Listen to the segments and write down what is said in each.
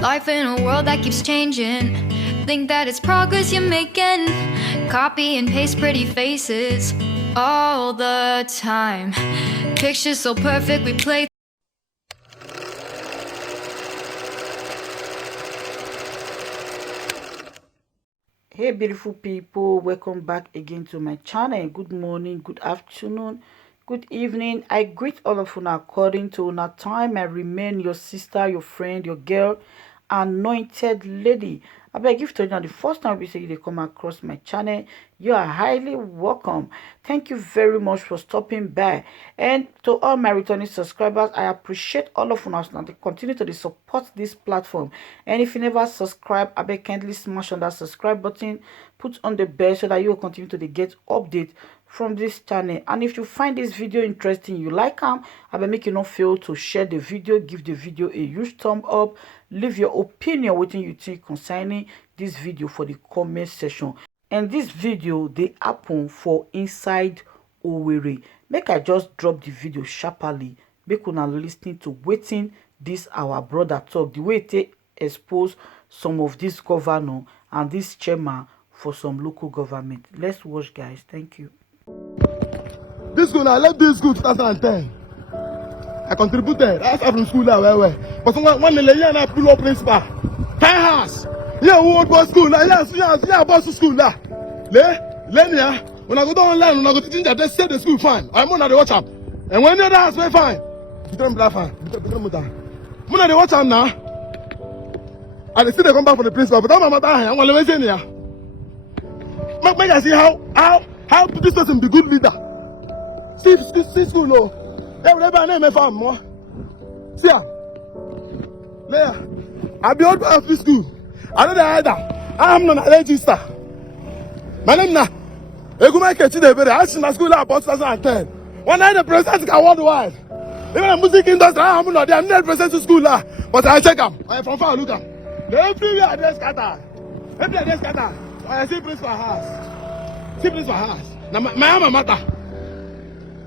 Life in a world that keeps changing. Think that it's progress you're making. Copy and paste pretty faces all the time. Pictures so perfect we play. Hey beautiful people, welcome back again to my channel. Good morning, good afternoon, good evening. I greet all of you according to our time. I remain your sister, your friend, your girl, anointed lady. I beg if today the first time we say they come across my channel, you are highly welcome. Thank you very much for stopping by. And to all my returning subscribers, I appreciate all of you now to continue to support this platform. And if you never subscribe, I beg kindly smash on that subscribe button, put on the bell so that you will continue to get updates from this channel. And if you find this video interesting, you like them, I will make you not fail to share the video, give the video a huge thumb up, leave your opinion what you think concerning this video for the comment section. And this video they happen for inside Owerri. Make I just drop the video sharply, make una listening to waiting this our brother talk, the way they expose some of this governor and this chairman for some local government. Let's watch, guys. Thank you. This school, I left this school 2010. I contributed. I started from school there, where. But one day, I pull up principal. 10 house. Yeah, we old boys school. Yeah, boys school there. Let me, when I go down online, when I go to ginger, they say the school fine. I'm on the watch up. And when the other house very fine, you don't believe fine. I'm on the watch up now. And they still come back for the principal, but don't matter. I'm going to listen here. Make I see how this person be good leader. See school no. Everybody name me farm more. See ya. I be old boy of school. I know the either. I'm not a register. My name na Egumeke Chidebere. I seen the school about 2010. When I the president worldwide. Even the music industry, I'm not there. I'm not present to school lah. But I check them. I from far look them. Everywhere they scatter. Everywhere they scatter. I see principal house. See principal house. Now my alma matter.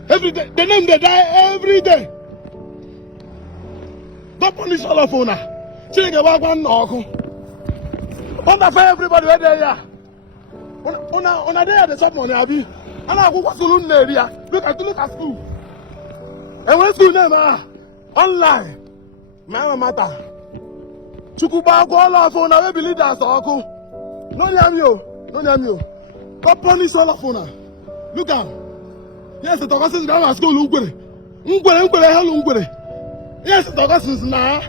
Every day, the name they die every day. Don't punish all of una. Chilling about one knock. Under for everybody where they are. Una there the shop money abi. And I go to school area. Look at school. And when school name online. My alma matter. Chukuba go all of una we be leaders oku. No yam yo. Don't punish all of una. Look am. Yes, the Augustine grammar school Ungwere. Yes, the Augustine now.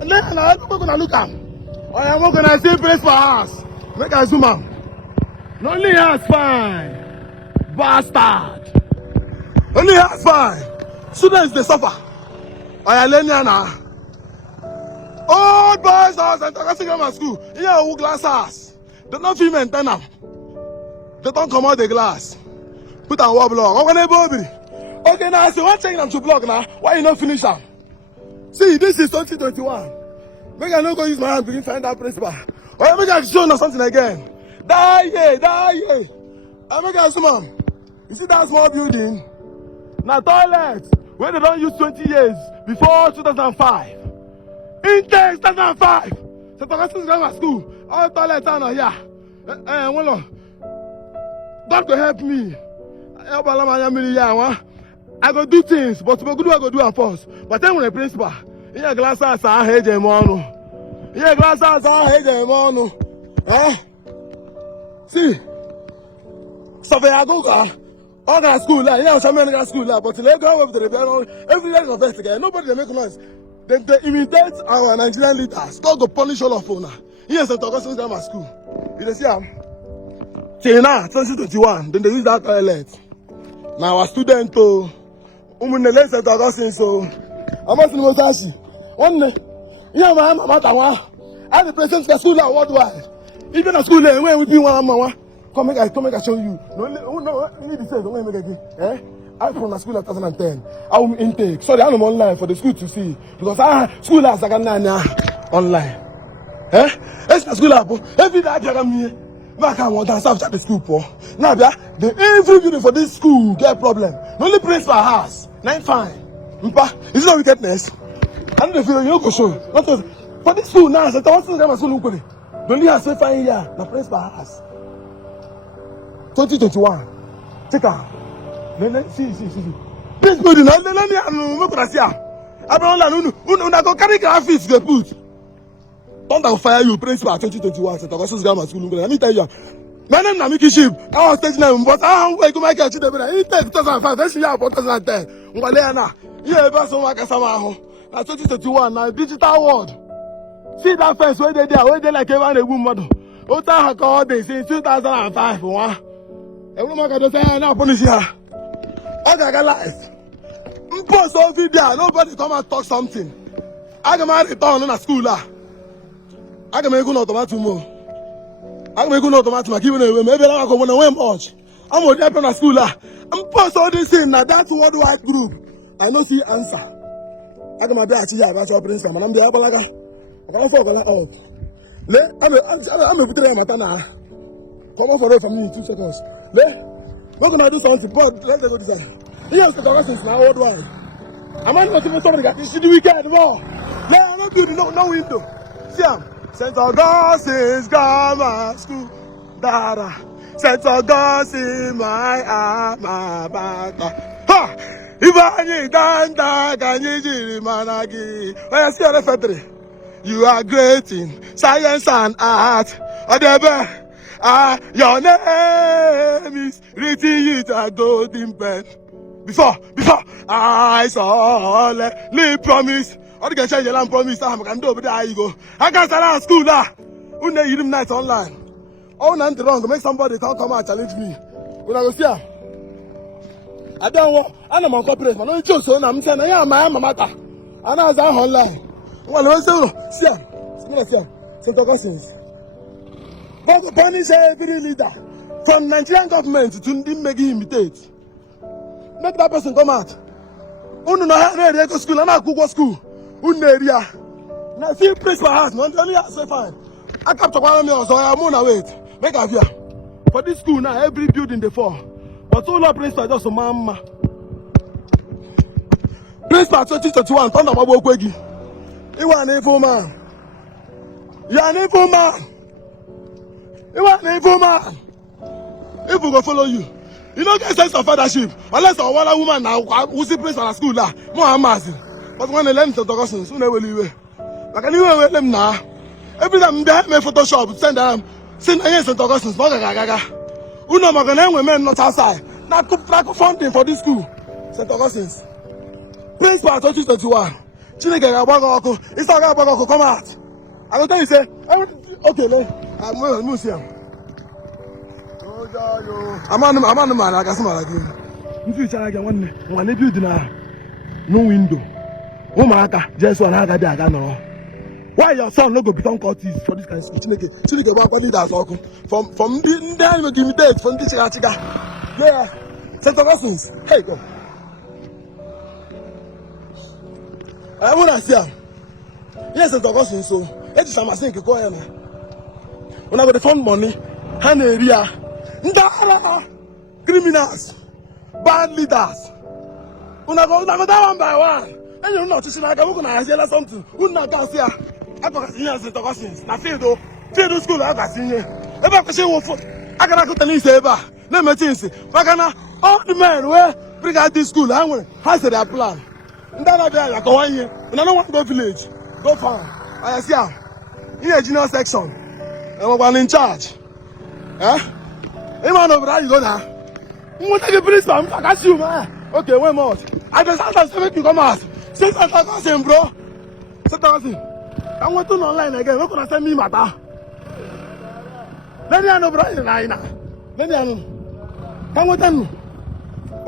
And then I'm gonna look at. I am gonna see place for us. Make I zoom out. Only has fine. Bastard. Only has fine. Students they suffer. I am learning now. Old boys house and Augustine grammar school. Here who glass house. They don't feel maintain them. They don't come out the glass. Put on one block. Okay, now I say one change them to block now. Why you not finish them? See, this is 2021. Make I not go use my hand to find that principal. Or make I show you something again. Die here. I make I zoom. You see that small building? Now toilet where they don't use 20 years before 2005. Intake 2005. So Augustine Grammar School. All toilets are here. God go help me. I go do things, but I go do it first. But then when the principal, yeah, glasses are head them on. Yeah, glasses are head them on. See, so I go all that school, yeah, some medical school, but they go up to the every day of it. Nobody make noise. They imitate our Nigerian leaders. God go punish all of us. Yes, St. Augustine Grammar School. You see, till now, 2021, then they use that toilet. Now our student to Umunele St. Augustine, so I must know Sashi. One day, yeah, my mama, I the president of the school worldwide. Even a school where we do one mama. Come make I show you. No, you need to say, don't make again. I from the school in 2010. I will intake. Sorry, I'm online for the school to see. Because school has like online. It's the school app. Every day I tell me. Back I want to serve at the school for. Now, the every building for this school get problem. The only place for house. 9 fine. Is it not wickedness? I don't feel you go show. For this school now, St. Augustine Grammar School, the only has safe fine year, the principal has. 2021. Take her. See. This building, let me see. I don't go carry graphics, they put. Thunder will fire you, principal 2021, St. Augustine Grammar School. Let me tell you. My name is Miki Ship. I was taking them, but I don't go make it to the in 2005. That's the year 2010. Yeah, that's so much as now 2021, now digital world. See that fence where they like everyone a good model. What I called this in 2005. Everyone can say, now, police here. I got life. Post on video, nobody come and talk something. I can return on a school. I can make an automatic move. I can make an automatic giving away. Maybe I go when I went much. I'm going to happen at school. I'm post all this thing now. That's worldwide group. I know see answer. I can be at here about your principal. I'm the Abalaga. I can't forget that out. I'm a put my now. Come on for me in 2 seconds. We're gonna do something, but let's go this way. Here's the Augustine now worldwide. I'm not going to somebody got this the weekend more. Yeah, I'm not good. No window. See, St. Augustine's Grammar School. Dada. St. Augustine, my alma mater. Ha! Ibani Danda Ganiji Managi. Oh, you see the factory. You are great in science and art. Odebe. Your name is written with a golden pen. Before I solemnly promise. All the guys say you promise. I can do, but there you go. I can start school now. Who know you night online? Oh, nothing wrong. Make somebody come and challenge me. When I go see her, I don't want. I'm on corporate. Man, no choose. So I'm saying, yeah, my matter. And I was online. Well, I say, see her. St. Augustine. But to punish every leader from Nigerian government to make him imitate. Make that person come out. Who know how to go school? I'm not Google school. Who know area? Now see principal house. No, only I say fine. I capture one of me, so I'm on wait. Make a view. For this school now, every building they fall. But all our principal just a mama. Principal 2021, Thunder Mabo Kwegi. You are an evil man. You are an evil man. You are an evil man. If we go follow you, you don't get sense of fathership unless a woman now who's the principal at school now. More massive. But when they learn to talk soon, soon they will leave. Like anyway, them now. Every time they have me Photoshop, send them against St. Augustine. Who know my women not outside. Not funding for this school. St. Augustine's. Principal 2021. Chineke Abagoko. It's not Abagoko. Come out. I will tell you, say, okay, I'm going to museum. I'm on the man. I got some again. In future, I get one building no window. Oh, my God, just one. I got no. Why your son no go become cultist for this kind of speech? Chineke about leaders from the give me date from this chica. Yeah, St. Augustine's. Hey, go. I want to see him. Yes, St. Augustine. So, it's a machine to go here. When I got the fund money, hand area, criminals, bad leaders. When I go that one by one, and you know, to like I'm going to something. Who not can see? I can see St. Augustine. Now, field school, I can see here. If I can see what I can go to the newspaper. Let me tell you, all the men where bring out this school, how say their plan? And then I be like 1 year. When I don't want to go village, go farm. I see how. In a junior section, I'm in charge. Eh? Hey man, over there you go now. You take a principal, I got you, man. Okay, one more. I just have to make you come out. St. Augustine, bro. St. Augustine. I want to know online again. What can I send me, matter? Let me know, bro. Let me know. Come with them.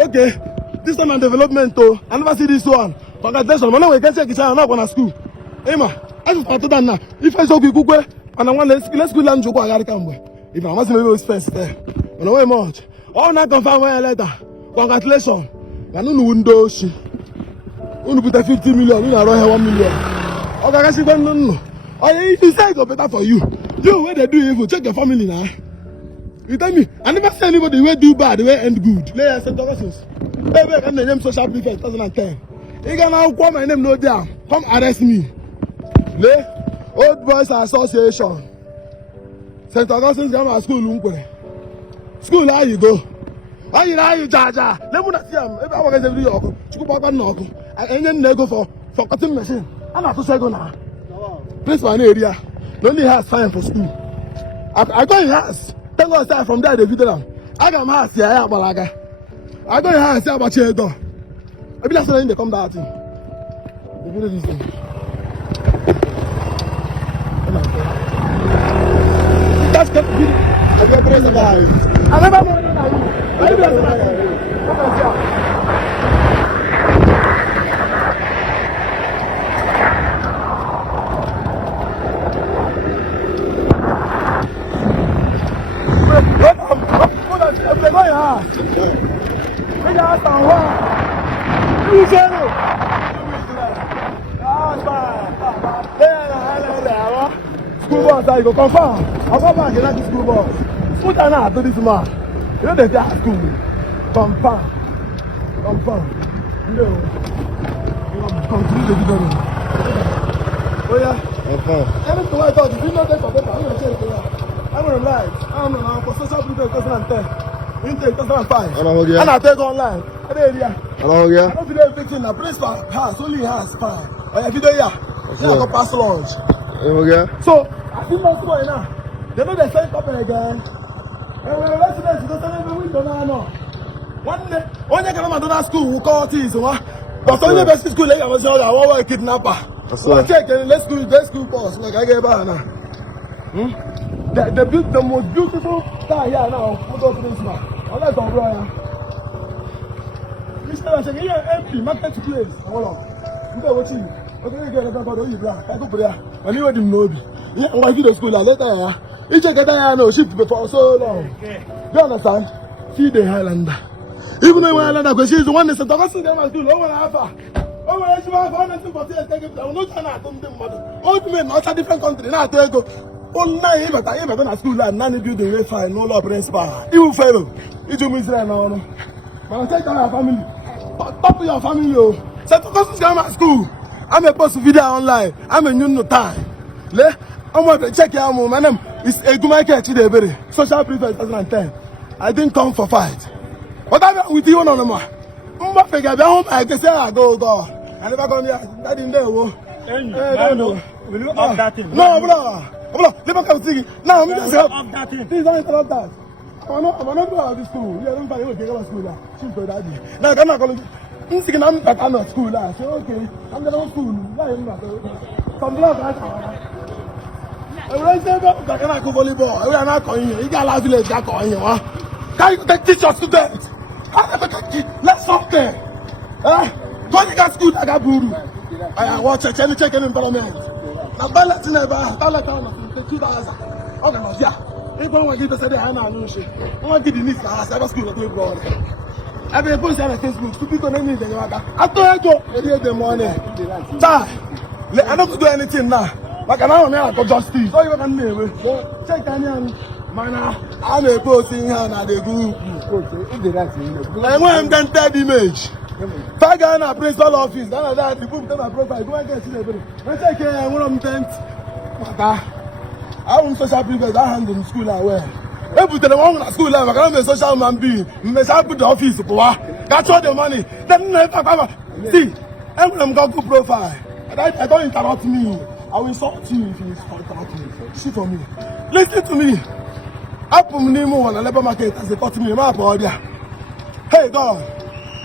Okay. This time and development, though. I never see this one. Congratulations. Man, we can check each other. I'm not going to school. Hey, man. I just started that now. If I show you Google, and I want let's go learn to go. I got to come. If I must maybe expense there. You know, way much. All not confirm my letter. Congratulations. I don't know windows. You put a 50 million. You don't have 1 million. Okay, I see when no. Oh, you say it's better for you. You where they do evil, check your family now. You tell me, I never see anybody where do bad, where end good. Lay St. Augustine. Baby, I can name social prefect 2010. You can now call my name no down. Come arrest me. Lay. Old Boys Association. St. Augustine's Grammar School, Unkwere. School, how you go? How you jaja? Let me see him. If I was every year, you go back knock. And then they go for cutting machine. I'm not to say go now. Place one area. No only has time for school. I go in house. Thank God start from there they video them. I got my house here, I balaga. I go in house here about chair door. Maybe that's when they come back in. The video this thing. That's the video. I get praise guys. I never know that. I never know. School bus, I go confirm. I'll go back and like the school bus. Put an eye to this man. You know they are school. Confirm. No. Continue the video. Oh yeah. Okay. Everything I thought, if you know that for better, I'm going to change it. I'm going to lie. I'm going to for social media 2010. Intake 2005. And I take online. Hello, yeah. I don't feel everything. The principal has only has fine. I video here. I go pass lunch. Okay. So I think that's why now. They know they send company again. And when residents don't send every window now. One day, come to school, we call things. But only best school like I was saying, I want a kidnapper. So check and let's school boss. Like I get back now. The most beautiful car here now. Put up this man. I'm not going to Mr. I say, here empty marketplace. Hold on. You go watch you. Okay, get a go you black. I go there. I knew what you know. Yeah, why you the school later? You check it out now. Shift before so long. You understand? See the Highlander. Even though Highlander, because she's the one that said, "Don't see them as do." Oh, well, she was 140 take it. I'm not trying to come to mother. Old men, not a different country. Now I go. All night, but I ever done a school and none building way fine. No law principal. You fail. You do me right now. But I take care of your family. Top of your family, yo. St. Augustine's Grammar School. I'm a post video online. I'm a new time. I'm going to check your mom. My name is Egumake Chidebere, social prefect 2010. I didn't come for fight. What I'm with you on the man. I'm going to home. I can say I go. I never come here. I didn't know. No. Will you off that thing? No, bro. Let me come see. Now, I'm just help. Please don't interrupt that. I'm not going to this school. Yeah, don't find you to school. She's for daddy. Now, I'm not going to. I'm thinking I'm back at school. I say, okay, I'm going to school. Why am I some blood right now? I say, back at volleyball. I'm not going here. You got a village back on here. Can you teach your students? Let's stop there. Go to school. I got buru. I watch a check in environment. Now, balance in the balance on 2000. Oh, no, yeah. If I want to give us a day, I'm not going to want to give the needs. I have a school to go. I've been posting on Facebook. Two people don't need anyone. I told you, I need the money. I don't do anything now. But I don't know justice. So you can name it. Check on man, I'm a posting here and the group. I want them 30 image. Tag on a principal office. None of that. The book, my profile. Go and get it. I take care. I want them 10. I want social prefect. I hand in school away. If you tell them at school, I can't be a social man being. I shall put the office. That's all the money. Then see, I'm going to go profile. I don't interrupt me. I will insult you if you interrupt me. See for me. Listen to me. I put me on the labor market as they cut me. Hey, God.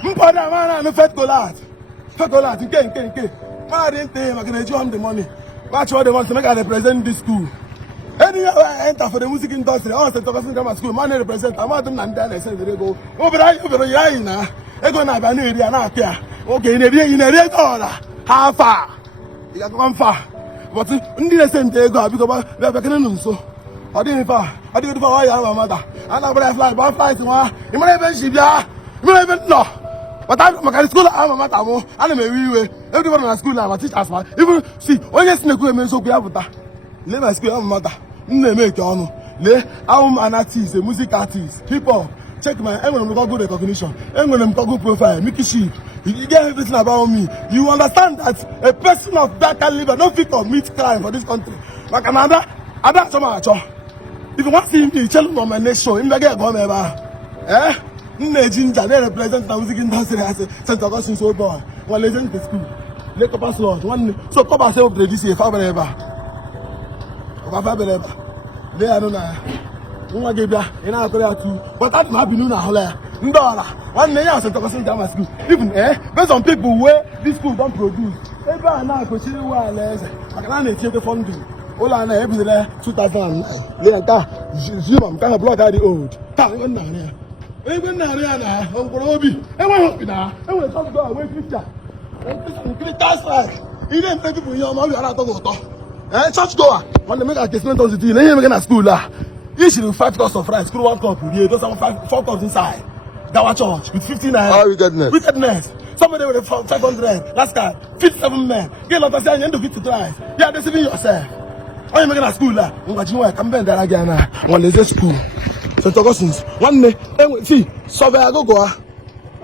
I'm a fat golat. Fat golat. You can't. I didn't think I can enjoy the money. Watch what they want to make I represent this school. Anywhere I enter for the music industry, I St. Augustine's Grammar School, man represent. I'm out and then I said they go. Oh, but I now. I go now. I know they are not here. Okay, in a day, how far? You got to come far. But in the same day, go because we are back in so. I didn't far. I didn't for why I'm a mother. And I'm fly, but flies. You might even ship ya. You might even know. But I'm a school. I'm a matter. I'm a way. Everyone in school, I'm a teacher. Even see, when you snake women, so we have that. Let my school, I'm a mother. Make your I'm an artist, a music artist, hip hop. Check my I'm gonna good recognition. I'm gonna good profile, Mickey Sheep, You get everything about me. You understand that a person of that caliber don't fit commit crime for this country. Like Amanda, if you want to see me, tell me on my next show. If I get gone ever, Ginger, they represent the music industry as a St. Augustine soul boy. One legend in school. Lake Pass Lord. One so Papa say we this year, Faber ever. They are no. Uma gebia, ina akore atu. But that might be no na hola. Ndora. One day I St. Augustine Grammar School. Even based on people where this school don't produce. Eba na ko chiri wa leze. Akana na tie funding. Ola na every day 2009. Later, Zuma can block out the old. Ta even na here. Even na here na. Onkorobi. E wa hope na. E we talk go away picture. That's right. You didn't take people in your mouth. You are not talking about. Church goer. When they make a statement on the team, they make a school lah. You should 5 cups of rice, screw 1 cup. Yeah, those are 4 cups inside. That was church with 15 naira. How wickedness? Wickedness. Somebody with 500. Last guy, 57 men. Get a lot of saying you end up with Christ. You are deceiving yourself. Why you making a school lah? Come back there again. One is a school. St. Augustine's. One day, see, surveyor go.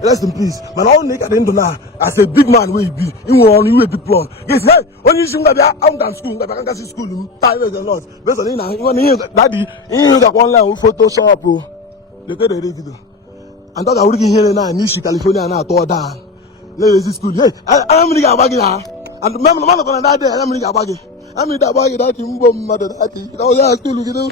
Rest in peace. Man, all nigga didn't know as a big man will be. You will be plan. Yes, hey, when you should be out of school, I can't see school. Time is a lot. Based on daddy, you got one line Photoshop. Look at the video. And that I working here now in Nishi, California, and I tore down. Let's school. Hey, I'm going to get now. And remember, the man of that day, I'm going to get back. I'm in that bag that you mother that. That was school.